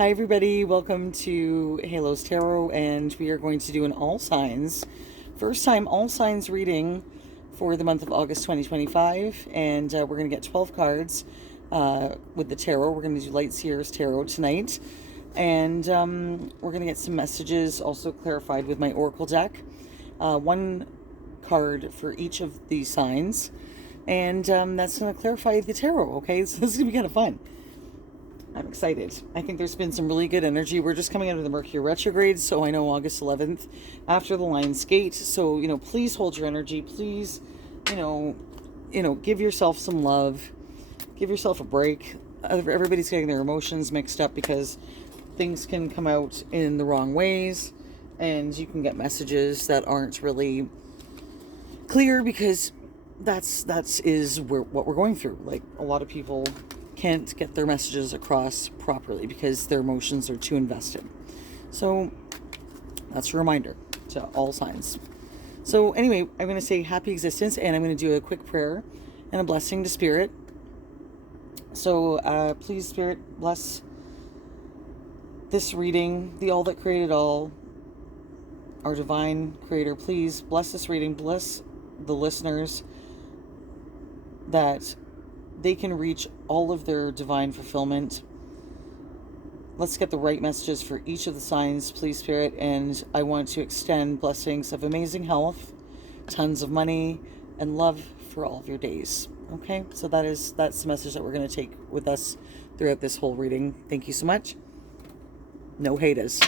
Hi everybody, welcome to Halo's Tarot, and we are going to do an all signs, first time all signs reading for the month of August 2025, and we're going to get 12 cards with the tarot. We're going to do Light Seers Tarot tonight, and we're going to get some messages also clarified with my Oracle deck. One card for each of these signs, and that's going to clarify the tarot, okay? So this is going to be kind of fun. I'm excited. I think there's been some really good energy. We're just coming out of the Mercury retrograde, so I know August 11th after the Lion's Gate. So, please hold your energy. Please, give yourself some love. Give yourself a break. Everybody's getting their emotions mixed up because things can come out in the wrong ways, and you can get messages that aren't really clear because that's what we're going through. Like, a lot of people can't get their messages across properly because their emotions are too invested. So that's a reminder to all signs. So anyway, I'm going to say happy existence, and I'm going to do a quick prayer and a blessing to Spirit. So please, Spirit, bless this reading, the all that created all, our divine creator. Please bless this reading, bless the listeners, that they can reach all of their divine fulfillment. Let's get the right messages for each of the signs, please, Spirit. And I want to extend blessings of amazing health, tons of money, and love for all of your days. Okay, so that's the message that we're going to take with us throughout this whole reading. Thank you so much. No haters.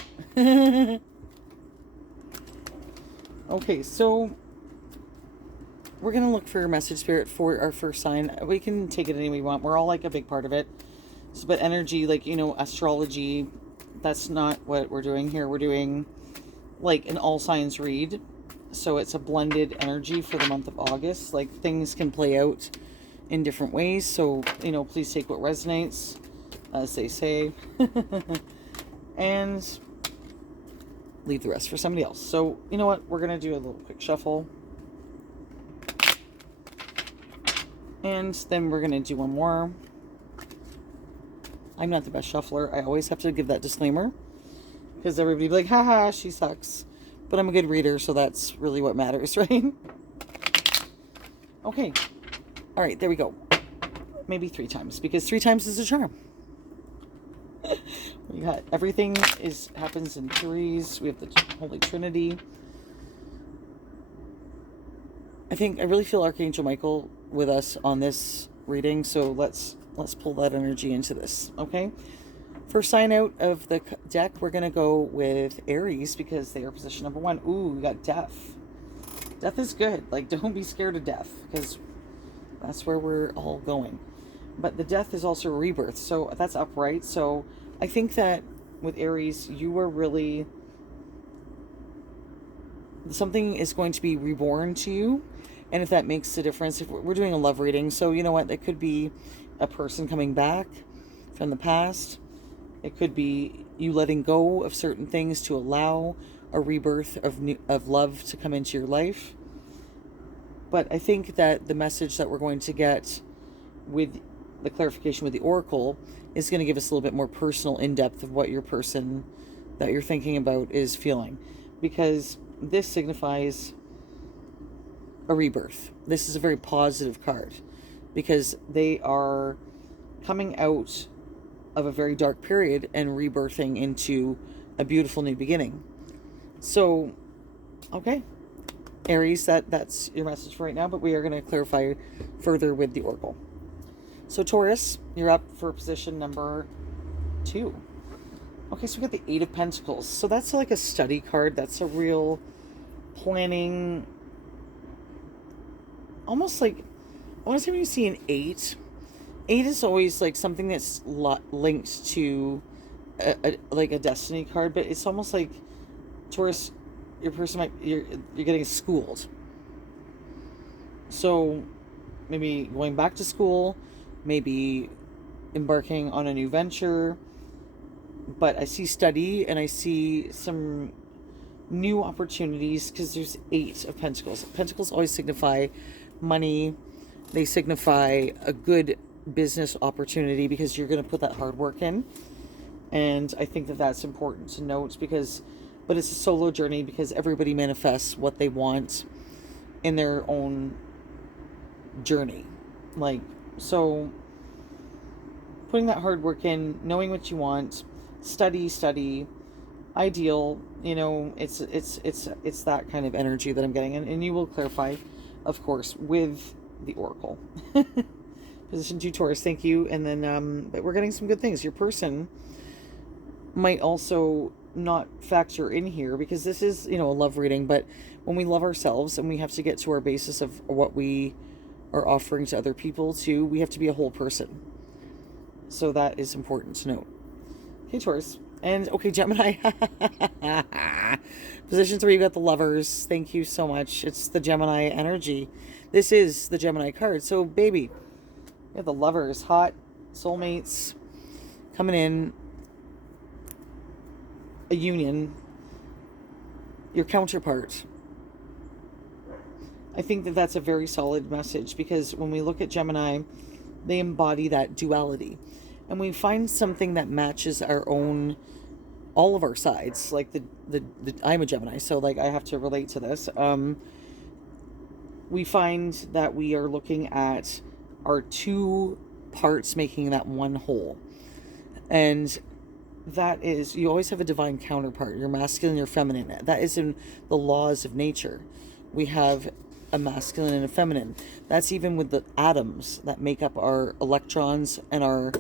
Okay, so we're going to look for a message, Spirit, for our first sign. We can take it any way we want. We're all like a big part of it. So, but energy, like, astrology, that's not what we're doing here. We're doing like an all signs read. So it's a blended energy for the month of August. Like, things can play out in different ways. So, please take what resonates, as they say, and leave the rest for somebody else. So, you know what? We're going to do a little quick shuffle. And then we're going to do one more. I'm not the best shuffler. I always have to give that disclaimer, because everybody be like, haha, she sucks. But I'm a good reader, so that's really what matters, right? Okay. All right, there we go. Maybe 3 times, because 3 times is a charm. We got everything happens in threes. We have the Holy Trinity. I really feel Archangel Michael with us on this reading, so let's pull that energy into this, okay? First sign out of the deck, we're going to go with Aries, because they are position number 1. Ooh, we got death. Death is good. Like, don't be scared of death, because that's where we're all going. But the death is also rebirth, so that's upright. So I think that with Aries, you are really, something is going to be reborn to you. And if that makes a difference, if we're doing a love reading, so you know what, it could be a person coming back from the past. It could be you letting go of certain things to allow a rebirth of love to come into your life. But I think that the message that we're going to get with the clarification with the Oracle is going to give us a little bit more personal in-depth of what your person that you're thinking about is feeling. Because this signifies a rebirth. This is a very positive card, because they are coming out of a very dark period and rebirthing into a beautiful new beginning. So, okay, Aries, that's your message for right now, but we are going to clarify further with the Oracle. So Taurus, you're up for position number 2. Okay, so we got the 8 of Pentacles. So that's like a study card. That's a real planning, almost like, I want to say when you see an 8 is always like something that's linked to like a destiny card, but it's almost like Taurus, your person you're getting schooled. So maybe going back to school, maybe embarking on a new venture, but I see study and I see some new opportunities, because there's 8 of Pentacles. Pentacles always signify money. They signify a good business opportunity, because you're going to put that hard work in. And I think that that's important to note but it's a solo journey because everybody manifests what they want in their own journey. Like, so putting that hard work in, knowing what you want, study, ideal, it's that kind of energy that I'm getting. And you will clarify, of course, with the Oracle. Position 2 Taurus, thank you. And then, but we're getting some good things. Your person might also not factor in here because this is, a love reading, but when we love ourselves and we have to get to our basis of what we are offering to other people too, we have to be a whole person. So that is important to note. Okay, Taurus. And okay, Gemini. Position 3, you got the Lovers. Thank you so much. It's the Gemini energy. This is the Gemini card. So, baby, you have the Lovers, hot soulmates coming in, a union, your counterpart. I think that that's a very solid message because when we look at Gemini, they embody that duality. And we find something that matches our own, all of our sides. Like I'm a Gemini, so like I have to relate to this. We find that we are looking at our two parts making that one whole. And that is, you always have a divine counterpart, your masculine, your feminine. That is in the laws of nature. We have a masculine and a feminine. That's even with the atoms that make up our electrons and our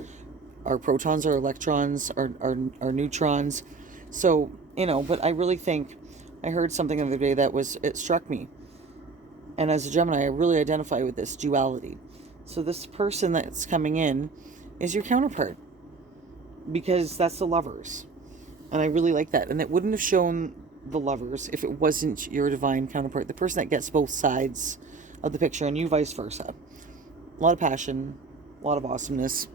protons, our electrons, our neutrons. So, but I really think, I heard something the other day it struck me. And as a Gemini, I really identify with this duality. So this person that's coming in is your counterpart, because that's the Lovers. And I really like that. And it wouldn't have shown the Lovers if it wasn't your divine counterpart, the person that gets both sides of the picture, and you vice versa. A lot of passion, a lot of awesomeness.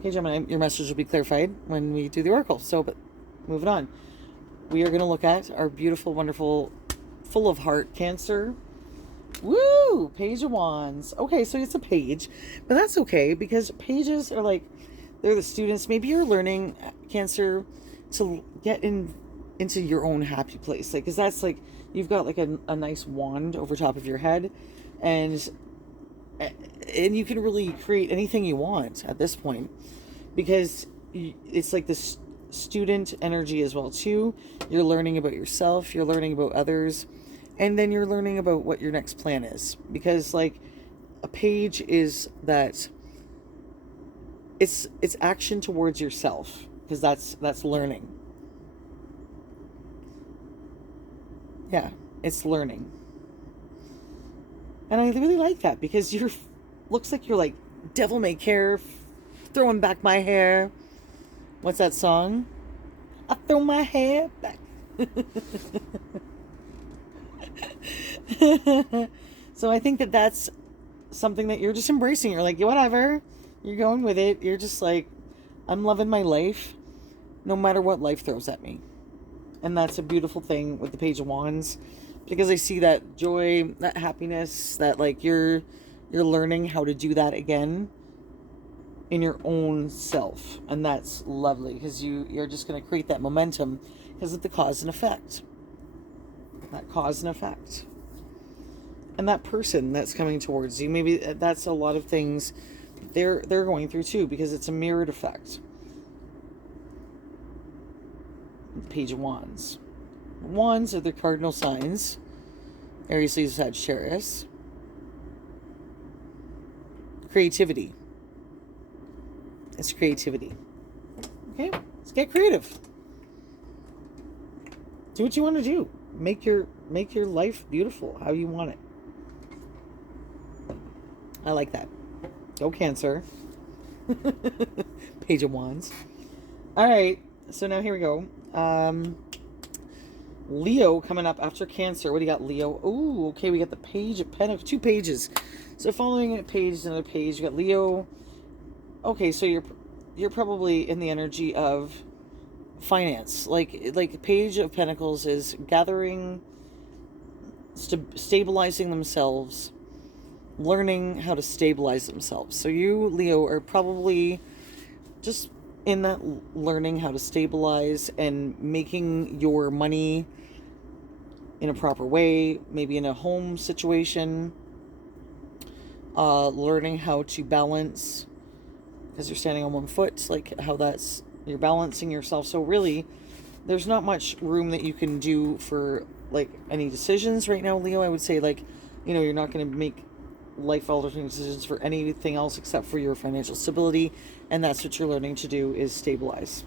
Okay, Gemini, your message will be clarified when we do the Oracle. So, but moving on. We are going to look at our beautiful, wonderful, full of heart Cancer. Woo! Page of Wands. Okay, so it's a page, but that's okay because pages are like, they're the students. Maybe you're learning, Cancer, to get into your own happy place. Like, because that's like, you've got like a nice wand over top of your head, and you can really create anything you want at this point, because it's like this student energy as well too. You're learning about yourself, you're learning about others, and then you're learning about what your next plan is, because like a page is that it's action towards yourself, because that's learning. Yeah, it's learning. And I really like that, because looks like you're like devil may care, throwing back my hair. What's that song? I throw my hair back. So I think that that's something that you're just embracing. You're like, whatever. You're going with it. You're just like, I'm loving my life, no matter what life throws at me. And that's a beautiful thing with the Page of Wands, because I see that joy, that happiness, that like you're learning how to do that again in your own self. And that's lovely, because you're just going to create that momentum because of the cause and effect. That cause and effect. And that person that's coming towards you, maybe that's a lot of things they're going through too, because it's a mirrored effect. Page of Wands. Wands are the cardinal signs. Aries, Leo, Sagittarius. Creativity. It's creativity. Okay? Let's get creative. Do what you want to do. Make your life beautiful how you want it. I like that. Go Cancer. Page of Wands. All right. So now here we go. Leo coming up after Cancer. What do you got, Leo? Oh, okay. We got the Page of Pentacles. 2 pages. So following a page, another page. You got Leo. Okay, so you're probably in the energy of finance. Like Page of Pentacles is gathering, stabilizing themselves, learning how to stabilize themselves. So you, Leo, are probably just in that learning how to stabilize and making your money in a proper way, maybe in a home situation, learning how to balance, because you're standing on one foot, like how that's, you're balancing yourself. So really, there's not much room that you can do for like any decisions right now, Leo. I would say, like, you're not going to make life altering decisions for anything else except for your financial stability, and that's what you're learning to do, is stabilize.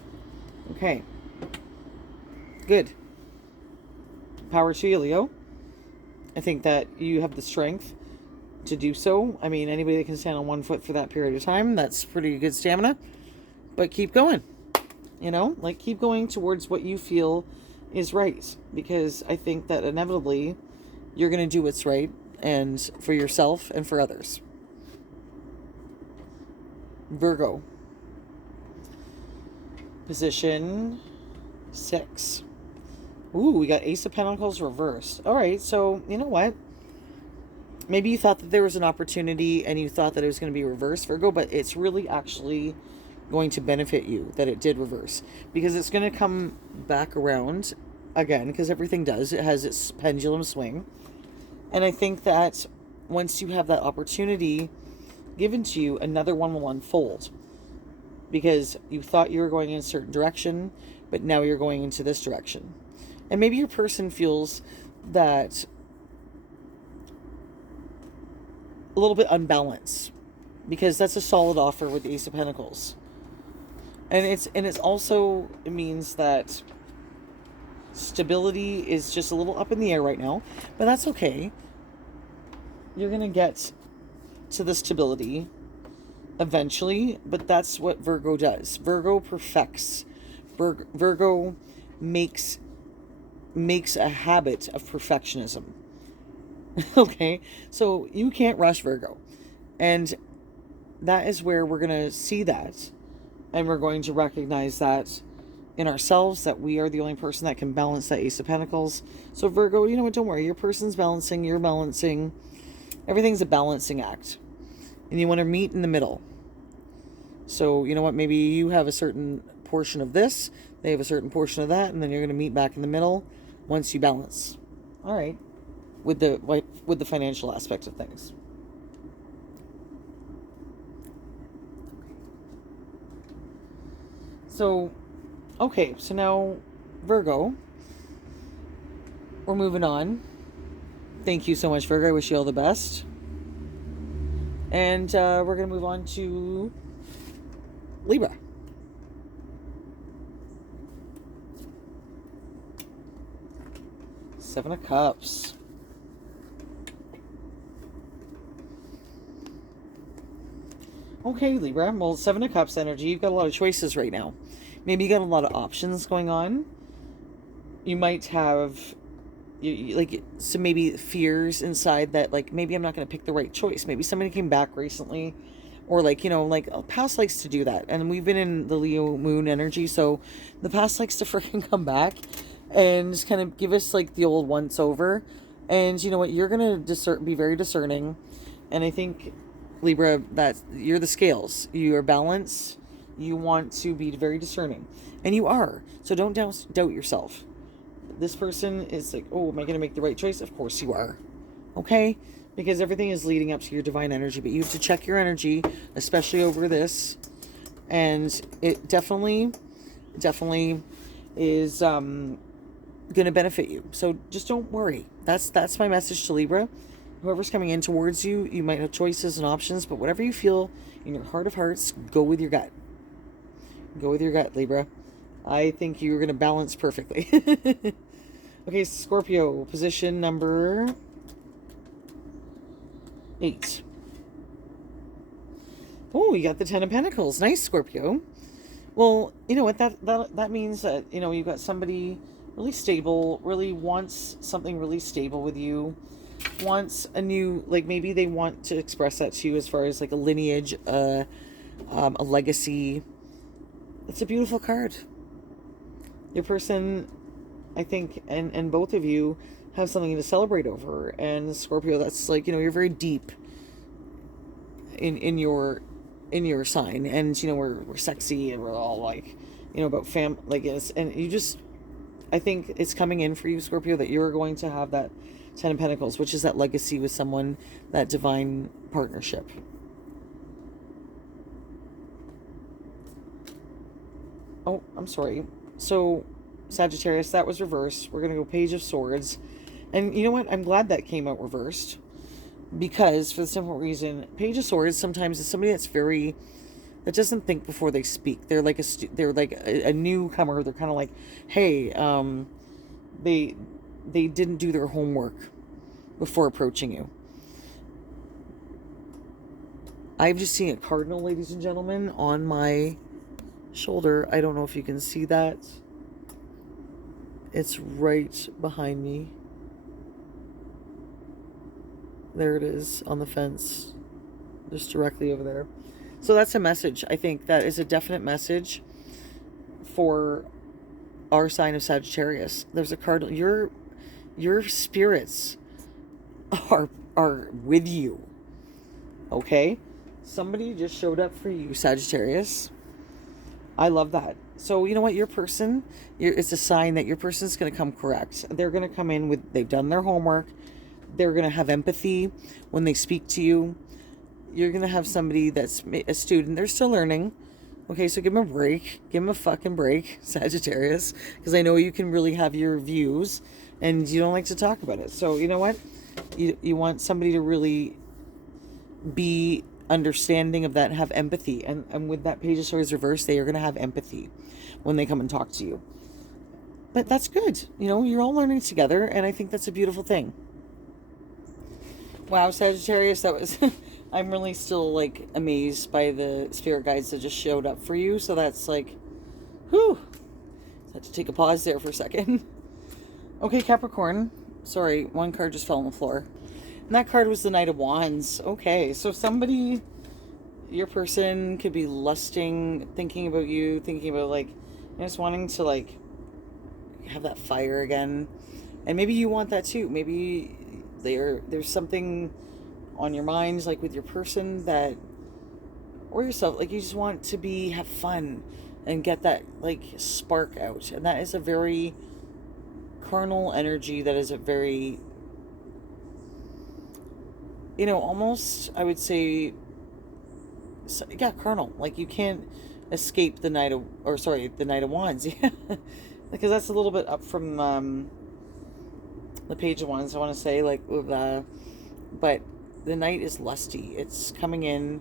Okay, good. Power to you, Leo. I think that you have the strength to do so. I mean, anybody that can stand on one foot for that period of time, that's pretty good stamina. But keep going. Keep going towards what you feel is right, because I think that inevitably you're going to do what's right, and for yourself and for others. Virgo. Position 6. Ooh, we got Ace of Pentacles reversed. All right, so you know what? Maybe you thought that there was an opportunity and you thought that it was going to be reversed, Virgo, but it's really actually going to benefit you that it did reverse, because it's going to come back around again, because everything does. It has its pendulum swing. And I think that once you have that opportunity given to you, another one will unfold, because you thought you were going in a certain direction, but now you're going into this direction. And maybe your person feels that a little bit unbalanced, because that's a solid offer with the Ace of Pentacles. And it's also, it means that stability is just a little up in the air right now, but that's okay. You're going to get to the stability eventually, but that's what Virgo does. Virgo perfects. Virgo makes a habit of perfectionism. Okay? So you can't rush Virgo. And that is where we're going to see that. And we're going to recognize that in ourselves, that we are the only person that can balance that Ace of Pentacles. So Virgo, you know what, don't worry. Your person's balancing, you're balancing. Everything's a balancing act. And you want to meet in the middle. So, you know what, maybe you have a certain portion of this, they have a certain portion of that, and then you're going to meet back in the middle once you balance. All right. With the financial aspect of things. So, okay, so now, Virgo, we're moving on. Thank you so much, Virgo. I wish you all the best. And we're going to move on to Libra. Seven of Cups. Okay, Libra. Well, Seven of Cups energy. You've got a lot of choices right now. Maybe you got a lot of options going on. You might have, some maybe fears inside that, like, maybe I'm not going to pick the right choice. Maybe somebody came back recently, or past likes to do that. And we've been in the Leo moon energy, so the past likes to freaking come back and just kind of give us like the old once over. And you know what? You're going to be very discerning. And I think, Libra, that you're the scales. You are balanced. You want to be very discerning. And you are. So don't doubt yourself. This person is like, oh, am I going to make the right choice? Of course you are. Okay? Because everything is leading up to your divine energy. But you have to check your energy, especially over this. And it definitely is going to benefit you. So just don't worry. That's my message to Libra. Whoever's coming in towards you, you might have choices and options, but whatever you feel in your heart of hearts, go with your gut. Go with your gut, Libra. I think you're going to balance perfectly. Okay, Scorpio, position number 8. Oh, you got the Ten of Pentacles. Nice, Scorpio. Well, you know what? That means that, you've got somebody really stable, really wants something really stable with you. Wants a new, maybe they want to express that to you as far as like a lineage, a legacy. It's a beautiful card. Your person, I think, and both of you have something to celebrate over. And Scorpio, that's you're very deep in your in your sign, and we're sexy, and we're all like, about like this, and you just, I think it's coming in for you, Scorpio, that you're going to have that Ten of Pentacles, which is that legacy with someone, that divine partnership. Oh, I'm sorry. So, Sagittarius, that was reversed. We're going to go Page of Swords. And you know what? I'm glad that came out reversed. Because, for the simple reason, Page of Swords sometimes is somebody that doesn't think before they speak. They're like a newcomer. They're kind of like, hey, they didn't do their homework before approaching you. I've just seen a cardinal, ladies and gentlemen, on my shoulder. I don't know if you can see that. It's right behind me. There it is on the fence, just directly over there. So that's a message. I think that is a definite message for our sign of Sagittarius. There's a cardinal. Your spirits are with you. Okay? Somebody just showed up for you, Sagittarius. I love that. So you know what? Your person, it's a sign that your person's going to come correct. They're going to come in with, they've done their homework. They're going to have empathy when they speak to you. You're going to have somebody that's a student. They're still learning. Okay, so give them a break. Give them a fucking break, Sagittarius. Because I know you can really have your views and you don't like to talk about it. So you know what? You want somebody to really be understanding of that and have empathy. And with that Page of Swords reversed, they are going to have empathy when they come and talk to you. But that's good. You're all learning together, and I think that's a beautiful thing. Wow, Sagittarius, that was... I'm really still, like, amazed by the spirit guides that just showed up for you. So that's, like, whew. I had to take a pause there for a second. Okay, Capricorn. Sorry, one card just fell on the floor. And that card was the Knight of Wands. Okay, so somebody, your person could be lusting, thinking about you, thinking about, like, just wanting to, like, have that fire again. And maybe you want that too. Maybe there's something on your minds, like with your person, that, or yourself, like you just want to have fun and get that, like, spark out. And that is a very carnal energy. That is a very, almost, I would say, yeah, carnal. Like, you can't escape the Knight of Wands. Yeah, because that's a little bit up from the Page of Wands, I want to say, like, but the Knight is lusty. It's coming in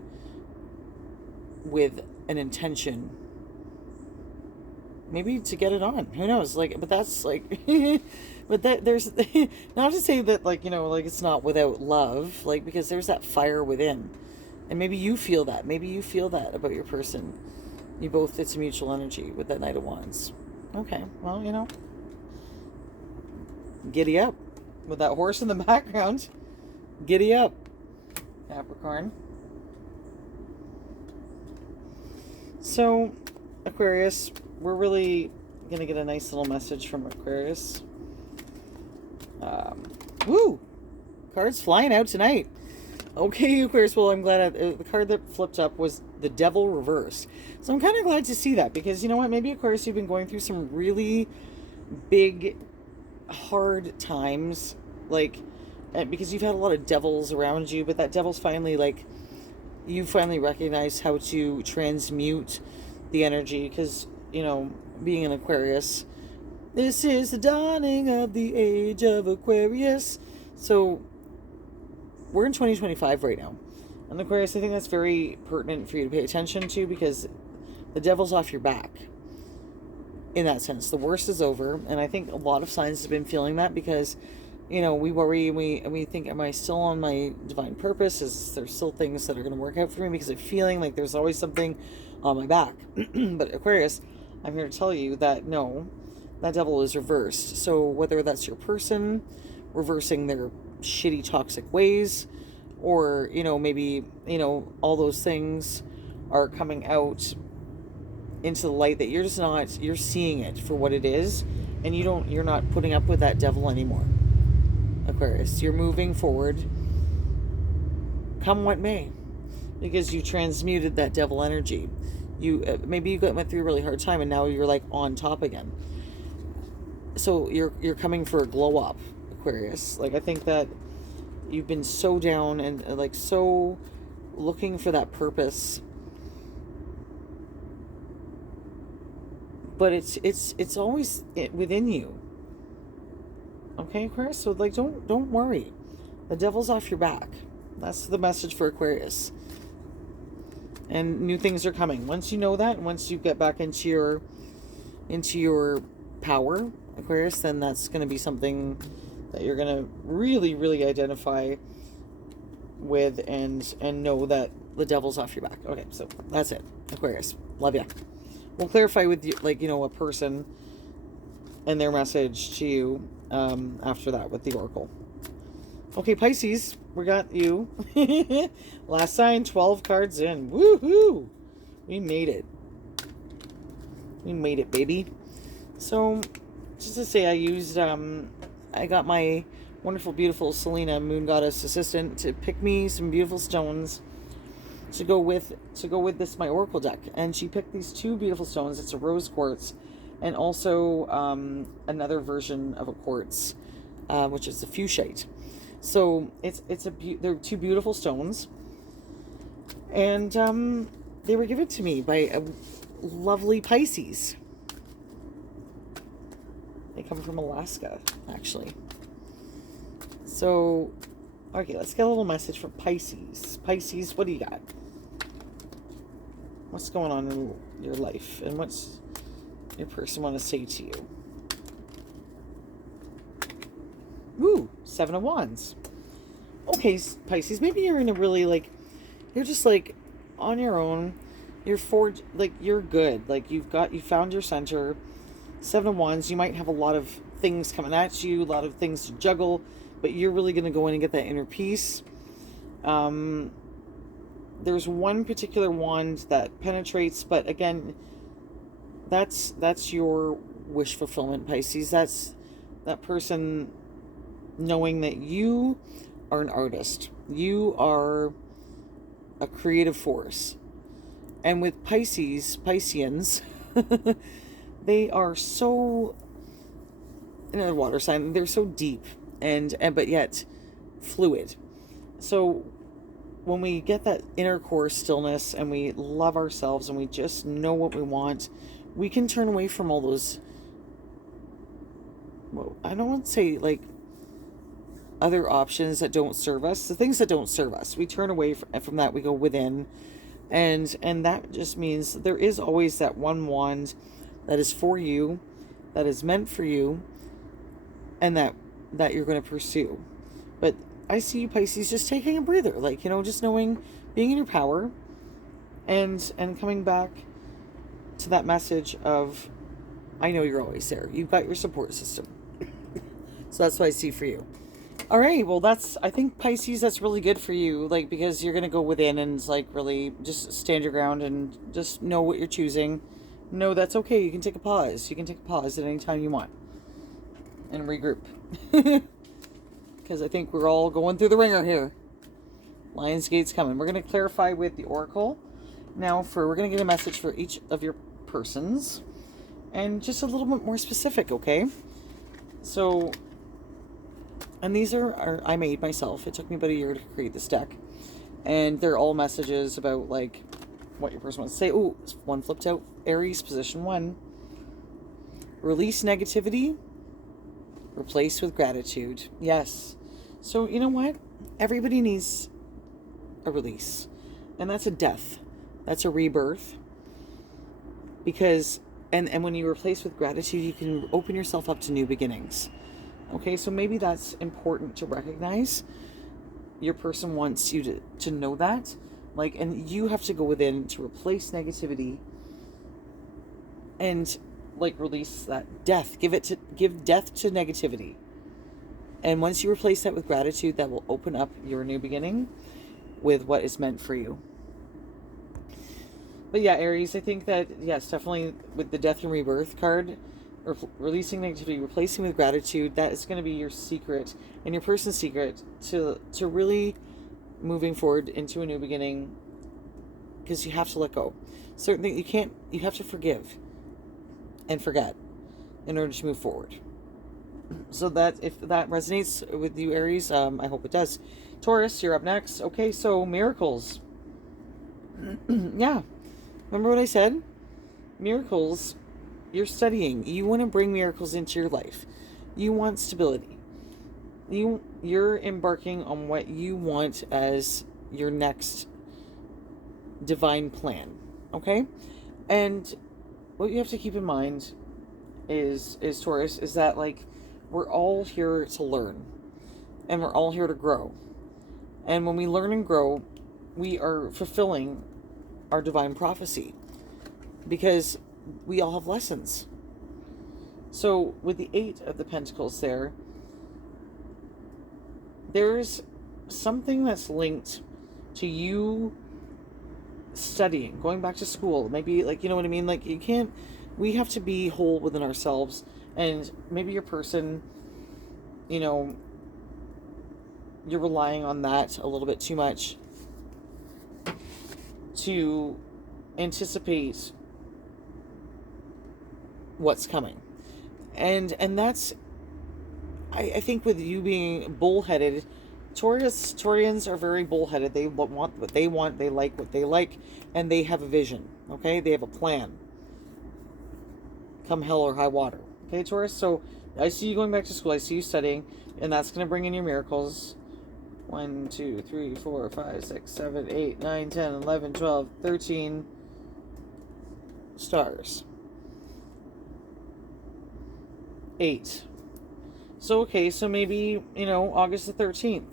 with an intention, maybe to get it on. Who knows? Like, but that's like, but that there's not to say that, like, like it's not without love, like, because there's that fire within, and maybe you feel that. Maybe you feel that about your person. You both, it's a mutual energy with that Knight of Wands. Okay, well, giddy up with that horse in the background. Giddy up, Capricorn. So, Aquarius, we're really going to get a nice little message from Aquarius. Woo! Cards flying out tonight. Okay, Aquarius, well, I'm glad the card that flipped up was the Devil reversed. So I'm kind of glad to see that, because you know what? Maybe, Aquarius, you've been going through some really big, hard times, like, because you've had a lot of devils around you, but that devil's finally, like, you finally recognize how to transmute the energy, because, being an Aquarius, this is the dawning of the age of Aquarius. So, we're in 2025 right now. And Aquarius, I think that's very pertinent for you to pay attention to, because the devil's off your back. In that sense, the worst is over. And I think a lot of signs have been feeling that, because we worry and we think, am I still on my divine purpose? Is there still things that are going to work out for me? Because I'm feeling like there's always something on my back. But Aquarius, I'm here to tell you that no, that devil is reversed. So whether that's your person reversing their shitty, toxic ways, or, maybe, all those things are coming out into the light, that you're seeing it for what it is, and you're not putting up with that devil anymore. Aquarius, you're moving forward, come what may. because you transmuted that devil energy. You maybe you went through a really hard time and now you're like on top again. So you're coming for a glow up, Aquarius. Like I think that you've been so down and like so looking for that purpose, but it's always within you. Okay, Aquarius. So like don't worry, the devil's off your back. That's the message for Aquarius. And new things are coming. Once you know that, once you get back into your power, Aquarius, then that's going to be something that you're going to really, really identify with and know that the devil's off your back. Okay, so that's it, Aquarius. Love ya. We'll clarify with you, like, a person and their message to you after that with the Oracle. Okay, Pisces, we got you. Last sign, 12 cards in. Woohoo! We made it. We made it, baby. So, just to say, I got my wonderful, beautiful Selena, Moon Goddess assistant, to pick me some beautiful stones to go with this, my Oracle deck. And she picked these two beautiful stones. It's a rose quartz and also another version of a quartz, which is a fuchsite. So they're two beautiful stones, and they were given to me by a lovely Pisces. They come from Alaska, actually. So, okay, let's get a little message from Pisces. Pisces, what do you got? What's going on in your life, and what's your person want to say to you? Ooh, 7 of Wands. Okay, Pisces, maybe you're in a really, like, you're just, like, on your own. You're good. Like, you found your center. 7 of Wands, you might have a lot of things coming at you, a lot of things to juggle, but you're really going to go in and get that inner peace. There's one particular wand that penetrates, but again, that's your wish fulfillment, Pisces. That's that person knowing that you are an artist. You are a creative force. And with Pisceans, they are so, another water sign, they're so deep and but yet fluid. So when we get that inner core stillness and we love ourselves and we just know what we want, we can turn away from all those, well, I don't want to say like other options that don't serve us, the things that don't serve us. We turn away from that. We go within, and that just means there is always that one wand that is for you, that is meant for you, and that you're going to pursue. But I see you, Pisces, just taking a breather, like, just knowing, being in your power, and coming back to that message of, I know you're always there. You've got your support system. So that's what I see for you. All right, well, I think, Pisces, that's really good for you, like, because you're going to go within and, like, really just stand your ground and just know what you're choosing. No, that's okay. You can take a pause. You can take a pause at any time you want and regroup. Because I think we're all going through the ringer here. Lionsgate's coming. We're going to clarify with the Oracle. Now, we're going to get a message for each of your persons. And just a little bit more specific, okay? So, and these are I made myself. It took me about a year to create this deck. And they're all messages about, like, what your person wants to say. Ooh, one flipped out. Aries, position 1. Release negativity. Replace with gratitude. Yes. So, you know what? Everybody needs a release. And that's a death. That's a rebirth. Because, and when you replace with gratitude, you can open yourself up to new beginnings. Okay, so maybe that's important to recognize. Your person wants you to know that. Like, and you have to go within to replace negativity and, like, release that death. Give death to negativity. And once you replace that with gratitude, that will open up your new beginning with what is meant for you. But yeah, Aries, I think that, yes, definitely with the death and rebirth card, releasing negativity, replacing with gratitude, that is going to be your secret and your person's secret to really moving forward into a new beginning because you have to let go. Certain things you have to forgive and forget in order to move forward. So that, if that resonates with you, Aries, I hope it does. Taurus, you're up next. Okay, so miracles. Yeah. Remember what I said? Miracles, you're studying. You want to bring miracles into your life. You want stability. You're embarking on what you want as your next divine plan. Okay? And what you have to keep in mind is Taurus, is that, like, we're all here to learn. And we're all here to grow. And when we learn and grow, we are fulfilling our divine prophecy. Because we all have lessons. So with the 8 of the Pentacles there's something that's linked to you studying, going back to school. Maybe, like, you know what I mean? Like, we have to be whole within ourselves. And maybe your person, you know, you're relying on that a little bit too much to anticipate what's coming. And that's, I think with you being bullheaded, Taurians are very bullheaded. They want what they want, they like what they like, and they have a vision, okay? They have a plan. Come hell or high water. Okay, Taurus? So I see you going back to school, I see you studying, and that's going to bring in your miracles. 1, 2, 3, 4, 5, 6, 7, 8, 9, 10, 11, 12, 13 stars. 8. So, okay, so maybe, you know, August the 13th,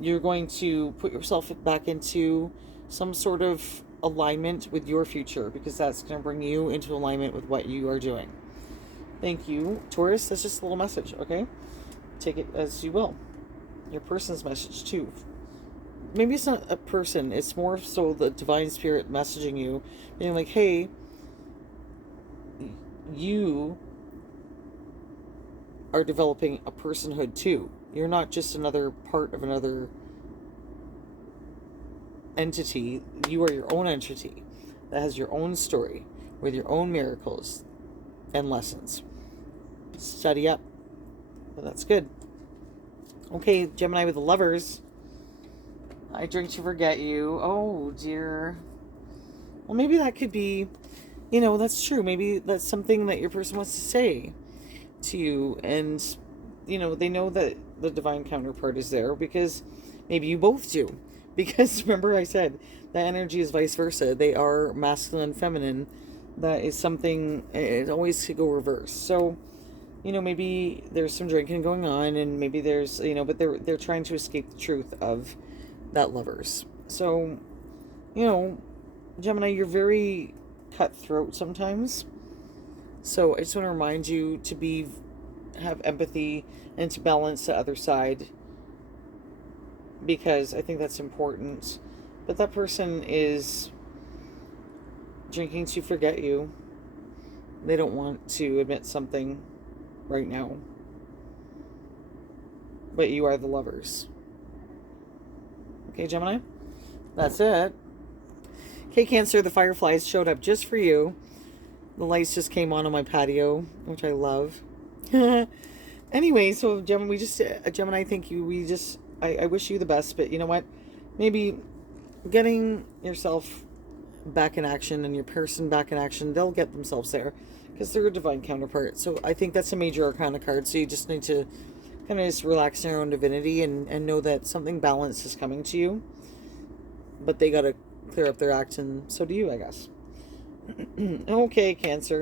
you're going to put yourself back into some sort of alignment with your future, because that's going to bring you into alignment with what you are doing. Thank you, Taurus. That's just a little message, okay? Take it as you will. Your person's message, too. Maybe it's not a person. It's more so the divine spirit messaging you, being like, hey, you are developing a personhood, too. You're not just another part of another entity. You are your own entity that has your own story with your own miracles and lessons. Study up. Well, that's good. Okay, Gemini with the Lovers. I drink to forget you. Oh, dear. Well, maybe that could be, you know, that's true. Maybe that's something that your person wants to say to you. And, you know, they know that the divine counterpart is there because maybe you both do. Because remember I said that energy is vice versa. They are masculine and feminine. That is something, it always could go reverse. So, you know, maybe there's some drinking going on, and maybe there's, you know, but they're trying to escape the truth of that Lovers. So, you know, Gemini, you're very cutthroat sometimes. So I just want to remind you to have empathy and to balance the other side, because I think that's important. But that person is drinking to forget you. They don't want to admit something right now. But you are the Lovers. Okay, Gemini? That's it. Okay, Cancer, the fireflies showed up just for you. The lights just came on my patio, which I love. Anyway, so Gemini, thank you. I wish you the best, but you know what? Maybe getting yourself back in action and your person back in action, they'll get themselves there because they're a divine counterpart. So I think that's a major arcana card. So you just need to kind of just relax in your own divinity and know that something balanced is coming to you. But they got to clear up their act, and so do you, I guess. Okay, Cancer.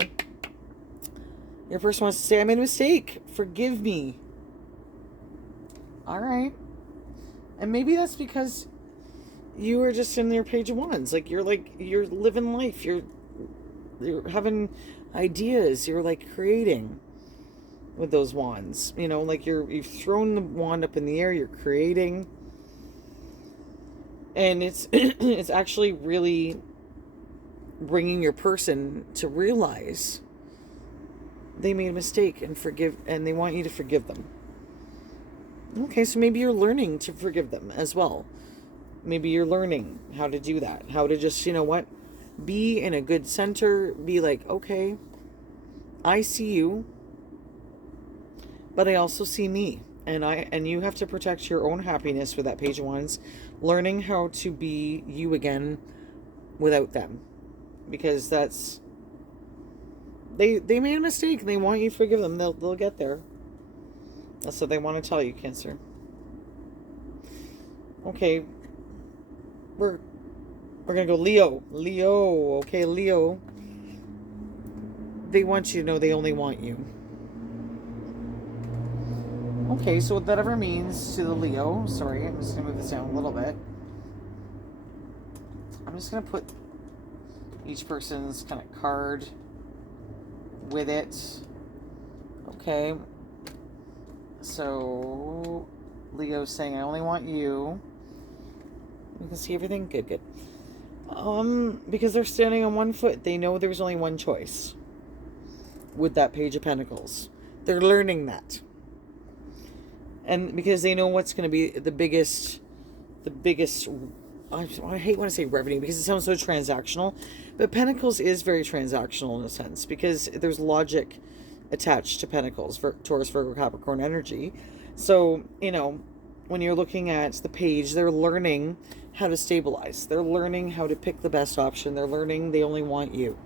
Your person wants to say, I made a mistake. Forgive me. All right. And maybe that's because you are just in your Page of Wands. You're living life. You're having ideas. You're like creating with those wands. You know, like you've thrown the wand up in the air. You're creating. And it's it's actually really bringing your person to realize they made a mistake and they want you to forgive them. Okay, so maybe you're learning to forgive them as well. maybe you're learning how to do that, how to just, you know what, be in a good center, be like, okay, I see you, but I also see me. And you have to protect your own happiness with that Page of Wands, learning how to be you again without them. Because that's, they made a mistake and they want you to forgive them. They'll get there. That's what they want to tell you, Cancer. Okay. We're gonna go Leo. Leo. Okay, Leo. They want you to know they only want you. Okay, so what that ever means to the Leo, sorry, I'm just going to move this down a little bit. I'm just going to put each person's kind of card with it. Okay. So, Leo's saying, I only want you. You can see everything? Good, good. Because they're standing on one foot, they know there's only one choice with that Page of Pentacles. They're learning that. And because they know what's going to be the biggest, I hate when I say revenue because it sounds so transactional, but Pentacles is very transactional in a sense because there's logic attached to Pentacles, for Taurus, Virgo, Capricorn energy. So, you know, when you're looking at the page, they're learning how to stabilize. They're learning how to pick the best option. They're learning they only want you.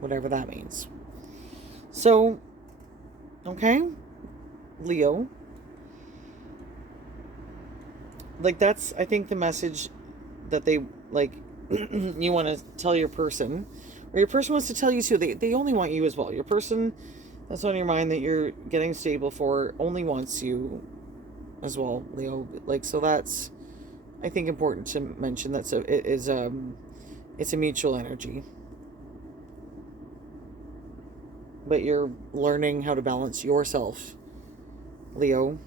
Whatever that means. So, okay, Leo. Like, that's, I think, the message that they, like, you want to tell your person. Or your person wants to tell you too. They only want you as well. Your person that's on your mind that you're getting stable for only wants you as well, Leo. Like, so that's, I think, important to mention. It's a mutual energy. But you're learning how to balance yourself, Leo.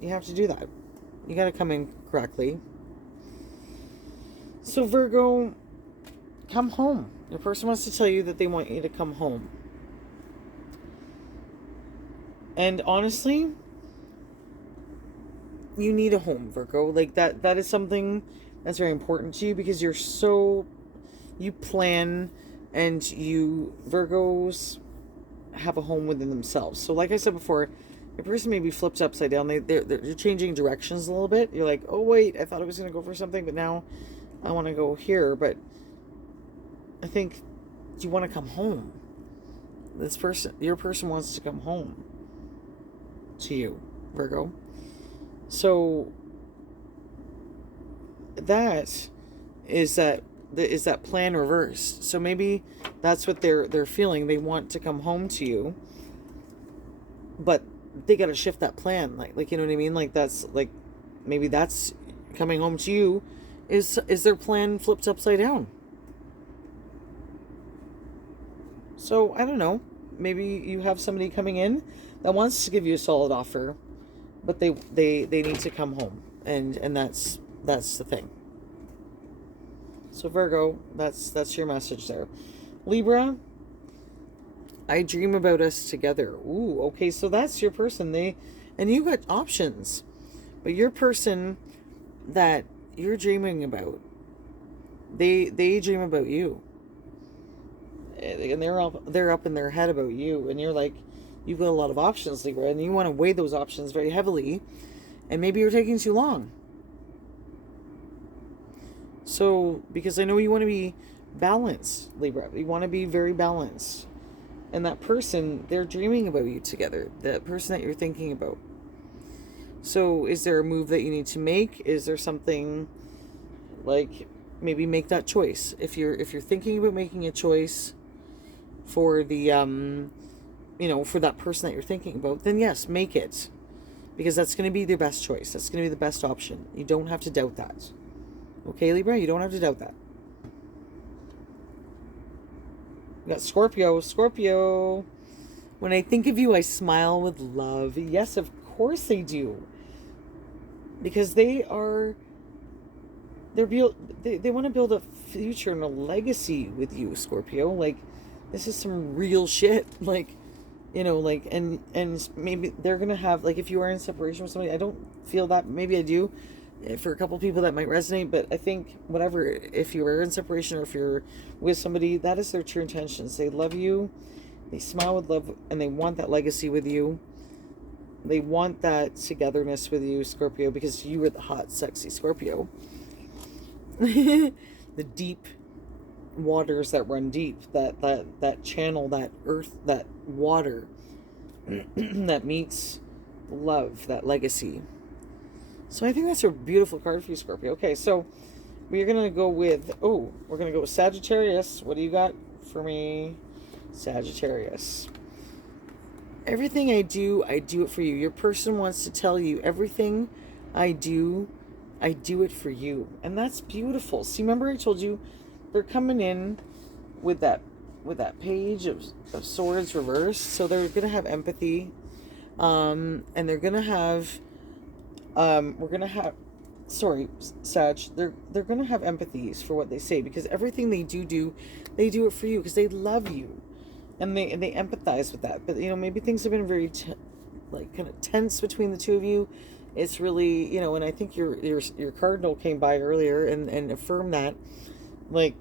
You have to do that. You got to come in correctly. So, Virgo, come home. Your person wants to tell you that they want you to come home. And honestly, you need a home, Virgo. Like, that is something that's very important to you because you plan, and Virgos have a home within themselves. So like I said before, your person may be flipped upside down. They're changing directions a little bit. You're like, oh wait, I thought I was going to go for something, but now I want to go here. But I think you want to come home. Your person wants to come home to you, Virgo. So that is that plan reversed. So maybe that's what they're feeling. They want to come home to you, but they got to shift that plan. Like, you know what I mean? Like, that's like, maybe that's coming home to you is their plan flipped upside down. So I don't know. Maybe you have somebody coming in that wants to give you a solid offer, but they need to come home, and that's the thing. So Virgo, that's your message there. Libra, I dream about us together. Ooh, okay, so that's your person. And you got options, but your person that you're dreaming about, they dream about you, and they're up in their head about you, and you're like, you've got a lot of options, Libra, and you want to weigh those options very heavily, and maybe you're taking too long. So, because I know you want to be balanced, Libra. You want to be very balanced. And that person, they're dreaming about you together. That person that you're thinking about. So, is there a move that you need to make? Is there something, like, maybe make that choice? If you're thinking about making a choice for the, for that person that you're thinking about, then yes, make it. Because that's going to be the best choice. That's going to be the best option. You don't have to doubt that. Okay, Libra, you don't have to doubt that. We got Scorpio. Scorpio. When I think of you, I smile with love. Yes, of course I do. Because they want to build a future and a legacy with you, Scorpio. Like, this is some real shit. Like, you know, like, and maybe they're gonna have, like, if you are in separation with somebody, I don't feel that, maybe I do, for a couple people that might resonate, but I think whatever, if you are in separation or if you're with somebody, that is their true intentions. They love you, they smile with love, and they want that legacy with you. They want that togetherness with you, Scorpio, because you are the hot, sexy Scorpio. The deep waters that run deep, that channel, that earth, that water that meets love, that legacy. So I think that's a beautiful card for you, Scorpio. Okay, so we're gonna go with we're gonna go with Sagittarius. What do you got for me, Sagittarius? Everything I do it for you. Your person wants to tell you everything I do it for you. And that's beautiful. See, remember I told you they're coming in with that page of swords reversed. So they're going to have empathy. And they're going to have Sag, they're going to have empathies for what they say, because everything they do they do it for you because they love you. And they empathize with that. But, you know, maybe things have been very kind of tense between the two of you. It's really, you know, and I think your cardinal came by earlier and affirmed that. Like,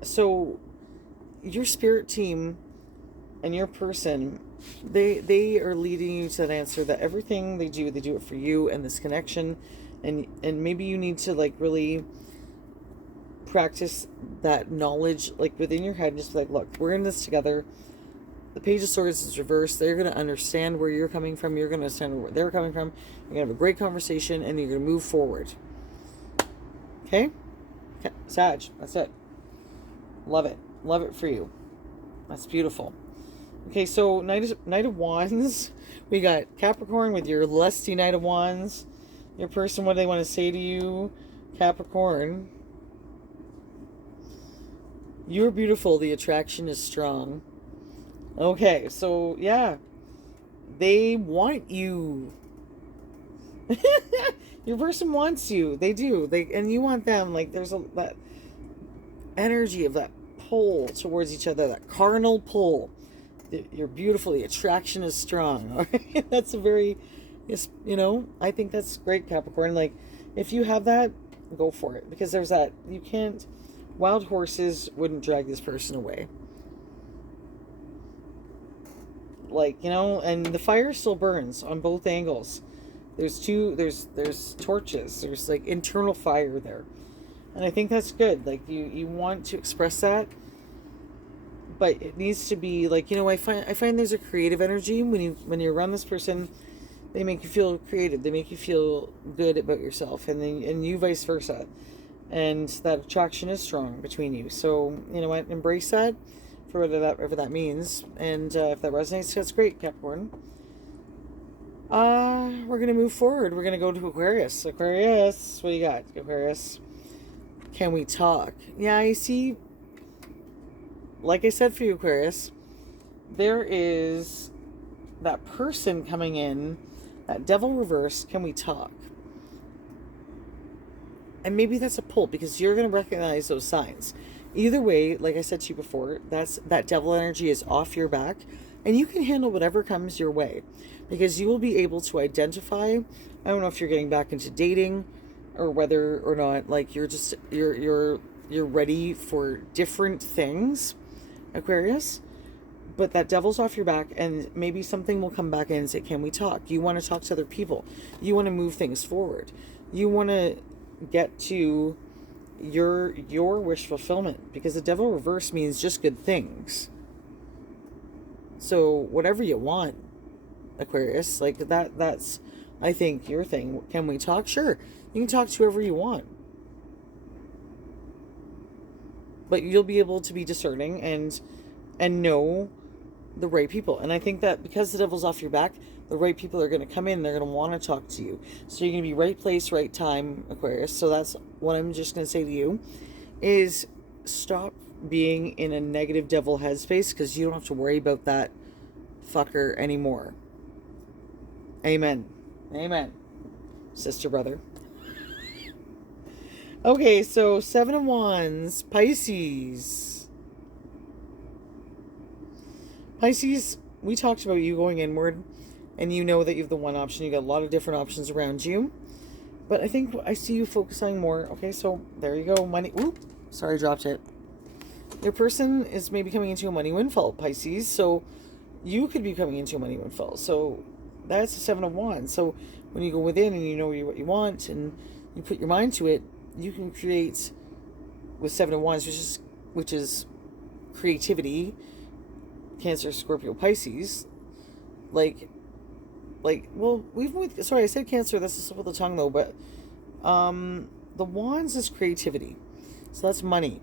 so your spirit team and your person, they are leading you to that answer that everything they do it for you and this connection. And maybe you need to, like, really practice that knowledge, like, within your head, and just be like, look, we're in this together. The page of swords is reversed. They're going to understand where you're coming from. You're going to understand where they're coming from. You're going to have a great conversation, and you're going to move forward. Okay, Sag, that's it. Love it for you. That's beautiful. Okay, so Knight of Wands. We got Capricorn with your lusty Knight of Wands. Your person, what do they want to say to you, Capricorn? You're beautiful. The attraction is strong. Okay, so yeah, they want you. Your person wants you. They do. And you want them. Like, there's that energy of that pull towards each other, that carnal pull. You're beautiful. The attraction is strong. All right? That's a very, you know, I think that's great, Capricorn. Like, if you have that, go for it, because there's that, you can't, wild horses wouldn't drag this person away. Like, you know, and the fire still burns on both angles. There's torches. There's, like, internal fire there. And I think that's good. Like, you want to express that, but it needs to be, like, you know, I find there's a creative energy when you're around this person. They make you feel creative. They make you feel good about yourself, and you vice versa. And that attraction is strong between you. So, you know what, embrace that for whatever that means. And if that resonates, that's great, Capricorn. We're going to move forward. We're going to go to Aquarius. Aquarius, what do you got, Aquarius? Can we talk? Yeah, I see. Like I said for you, Aquarius, there is that person coming in, that devil reverse. Can we talk? And maybe that's a pull, because you're going to recognize those signs. Either way, like I said to you before, that devil energy is off your back, and you can handle whatever comes your way, because you will be able to identify. I don't know if you're getting back into dating, or whether or not, like, you're ready for different things, Aquarius. But that devil's off your back, and maybe something will come back in and say, can we talk? You want to talk to other people. You want to move things forward. You want to get to your wish fulfillment, because the devil reverse means just good things. So whatever you want, Aquarius, like, that's, I think, your thing. Can we talk? Sure, you can talk to whoever you want, but you'll be able to be discerning and know the right people. And I think that because the devil's off your back, the right people are going to come in. They're going to want to talk to you. So you're going to be right place, right time, Aquarius. So that's what I'm just going to say to you, is stop being in a negative devil headspace, because you don't have to worry about that fucker anymore. Amen. Amen, sister, brother. Okay, so 7 of Wands, Pisces. Pisces, we talked about you going inward, and you know that you have the one option. You got a lot of different options around you. But I think I see you focusing more. Okay, so there you go. Money. Oop, sorry, I dropped it. Your person is maybe coming into a money windfall, Pisces. So you could be coming into a money windfall. So that's the Seven of Wands. So when you go within and you know what you want and you put your mind to it, you can create with Seven of Wands, which is creativity. Cancer, Scorpio, Pisces. Well, sorry, I said Cancer, that's the slip of the tongue though, but the Wands is creativity. So that's money.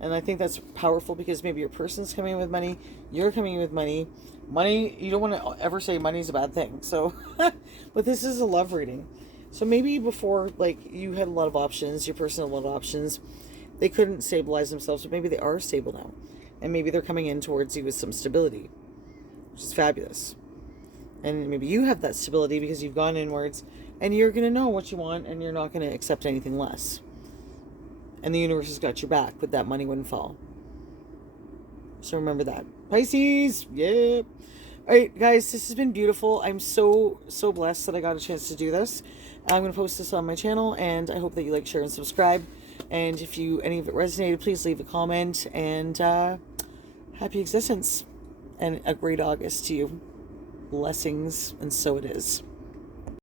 And I think that's powerful because maybe your person's coming in with money, you're coming in with money. Money, you don't want to ever say money's a bad thing. So, but this is a love reading. So maybe before, you had a lot of options, your person had a lot of options, they couldn't stabilize themselves, but maybe they are stable now. And maybe they're coming in towards you with some stability, which is fabulous. And maybe you have that stability because you've gone inwards and you're going to know what you want and you're not going to accept anything less. And the universe has got your back with that money windfall. So remember that. Pisces, yep. All right, guys, this has been beautiful. I'm so blessed that I got a chance to do this. I'm going to post this on my channel, and I hope that you like, share, and subscribe. And if any of it resonated, please leave a comment. And happy existence and a great August to you. Blessings, and so it is.